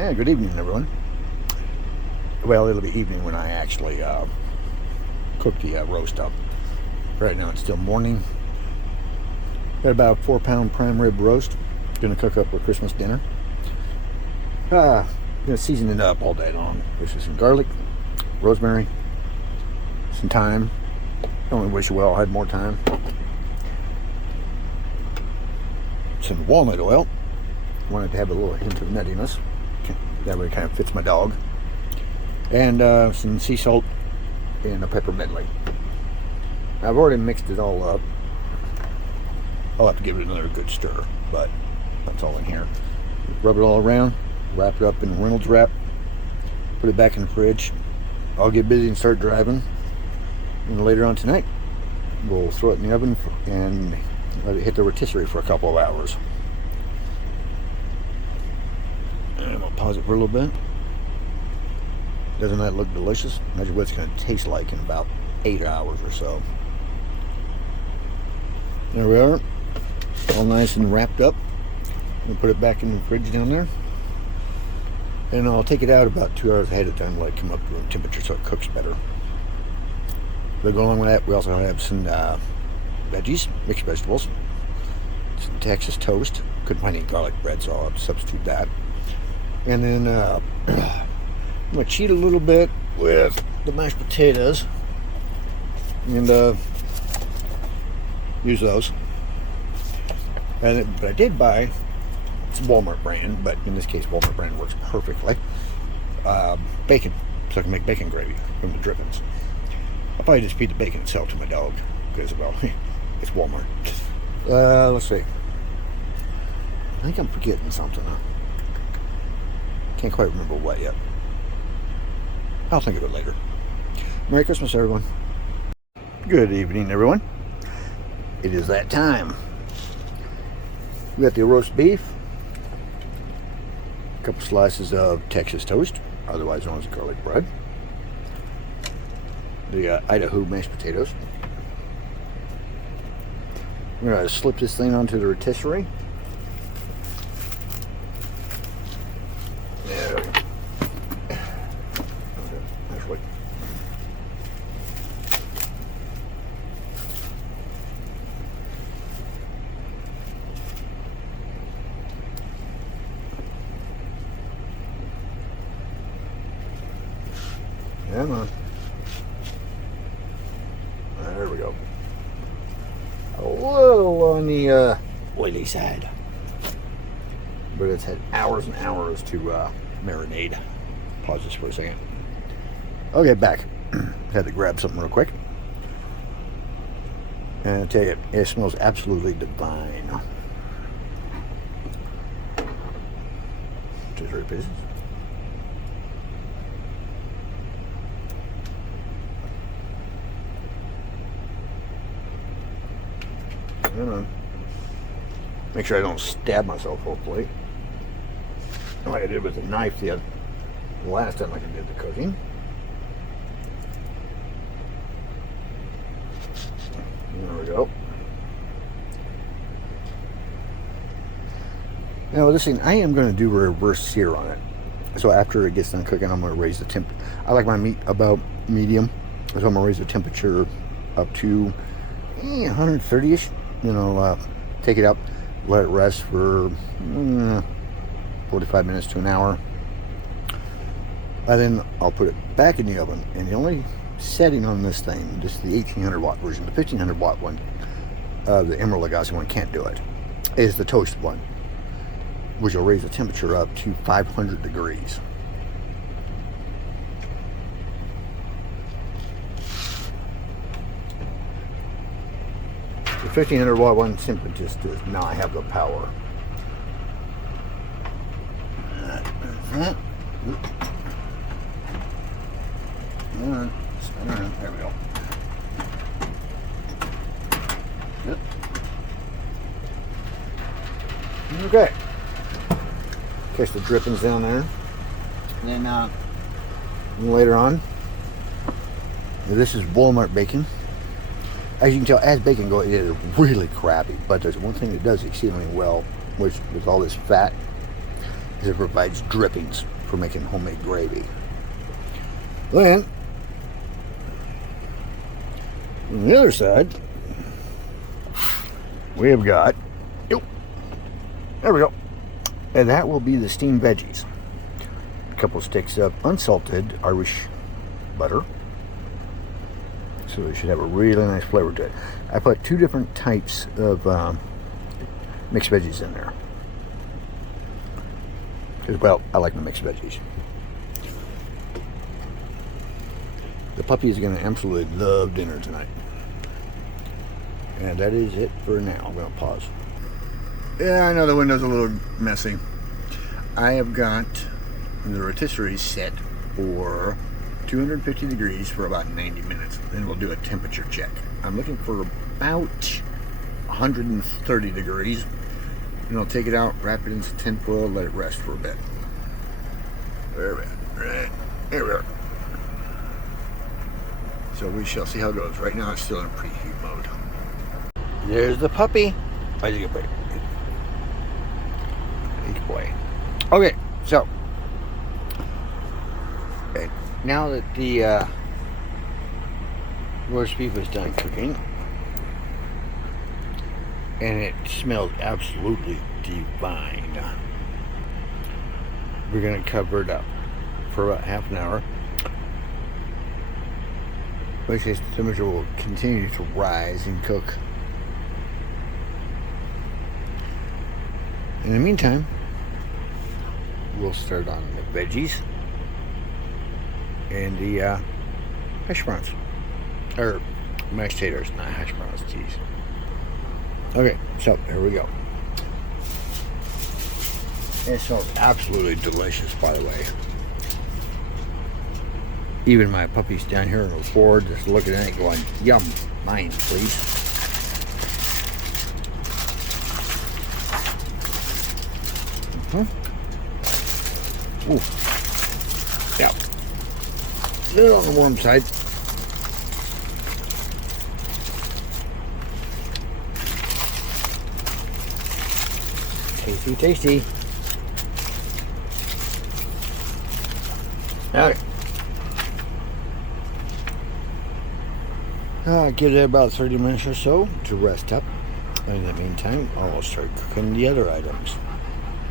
Yeah, good evening, everyone. Well, it'll be evening when I actually cook the roast up. Right now it's still morning. Got about a 4-pound prime rib roast. Gonna cook up for Christmas dinner. Gonna season it up all day long. This is some garlic, rosemary, some thyme. I only wish I had more time. Some walnut oil. Wanted to have a little hint of nuttiness. That way it kind of fits my dog. And some sea salt and a pepper medley. I've already mixed it all up. I'll have to give it another good stir, but that's all in here. Rub it all around, wrap it up in Reynolds wrap, put it back in the fridge. I'll get busy and start driving. And later on tonight, we'll throw it in the oven and let it hit the rotisserie for a couple of hours. And I'll pause it for a little bit. Doesn't that look delicious? Imagine what it's going to taste like in about 8 hours or so. There we are. All nice and wrapped up. I'll put it back in the fridge down there. And I'll take it out about 2 hours ahead of time, let it come up to room temperature so it cooks better. But go along with that, we also have some veggies, mixed vegetables. Some Texas toast. Couldn't find any garlic bread, so I'll have to substitute that. And then I'm going to cheat a little bit with the mashed potatoes and use those. But I did buy, it's Walmart brand, but in this case Walmart brand works perfectly, bacon, so I can make bacon gravy from the drippings. I'll probably just feed the bacon itself to my dog because, well, it's Walmart. Let's see. I think I'm forgetting something. Can't quite remember what yet. I'll think of it later. Merry Christmas, everyone. Good evening, everyone. It is that time. We got the roast beef, a couple slices of Texas toast, otherwise known as garlic bread, the Idaho mashed potatoes. We're going to slip this thing onto the rotisserie. Come on. There we go. A little on the oily side. But it's had hours and hours to marinate. Pause this for a second. Okay, back. Had to grab something real quick. And I tell you, it smells absolutely divine. Rotisserie pieces. Make sure I don't stab myself, hopefully. Like I did with the knife the last time I did the cooking. There we go. Now this thing, I am going to do a reverse sear on it. So after it gets done cooking, I'm going to raise the temp. I like my meat about medium, so I'm going to raise the temperature up to 130-ish. You know, take it up, let it rest for 45 minutes to an hour. And then I'll put it back in the oven. And the only setting on this thing, just the 1800 watt version, the 1500 watt one, the Emeril Lagasse one can't do it, is the toast one, which will raise the temperature up to 500 degrees. The 1500 watt one simply just does not have the power. There we go. Yep. Okay. Catch the drippings down there. And then later on, this is Walmart bacon. As you can tell, as bacon goes, it is really crappy. But there's one thing that does exceedingly well, which with all this fat, because it provides drippings for making homemade gravy. Then, on the other side, we have got, there we go, and that will be the steamed veggies. A couple sticks of unsalted Irish butter, so it should have a really nice flavor to it. I put 2 different types of mixed veggies in there. Because, well, I like the mixed veggies. The puppy is going to absolutely love dinner tonight. And that is it for now. I'm going to pause. Yeah, I know the window's a little messy. I have got the rotisserie set for 250 degrees for about 90 minutes. Then we'll do a temperature check. I'm looking for about 130 degrees. And I'll take it out, wrap it into tin foil, let it rest for a bit. There we are. There we are. So we shall see how it goes. Right now it's still in preheat mode. There's the puppy. I think it's good boy. Okay, so now that the roast beef is done cooking, and it smells absolutely divine, we're going to cover it up for about half an hour. Which is, the temperature will continue to rise and cook. In the meantime, we'll start on the veggies and the hash browns, or mashed taters, not hash browns, geez. Okay, so here we go. It smells absolutely delicious, by the way. Even my puppy's down here on the board just looking at it going, yum, mine, please. Ooh. Yeah. A little on the warm side. Tasty, tasty. Okay. Give it about 30 minutes or so to rest up. In the meantime, I'll start cooking the other items.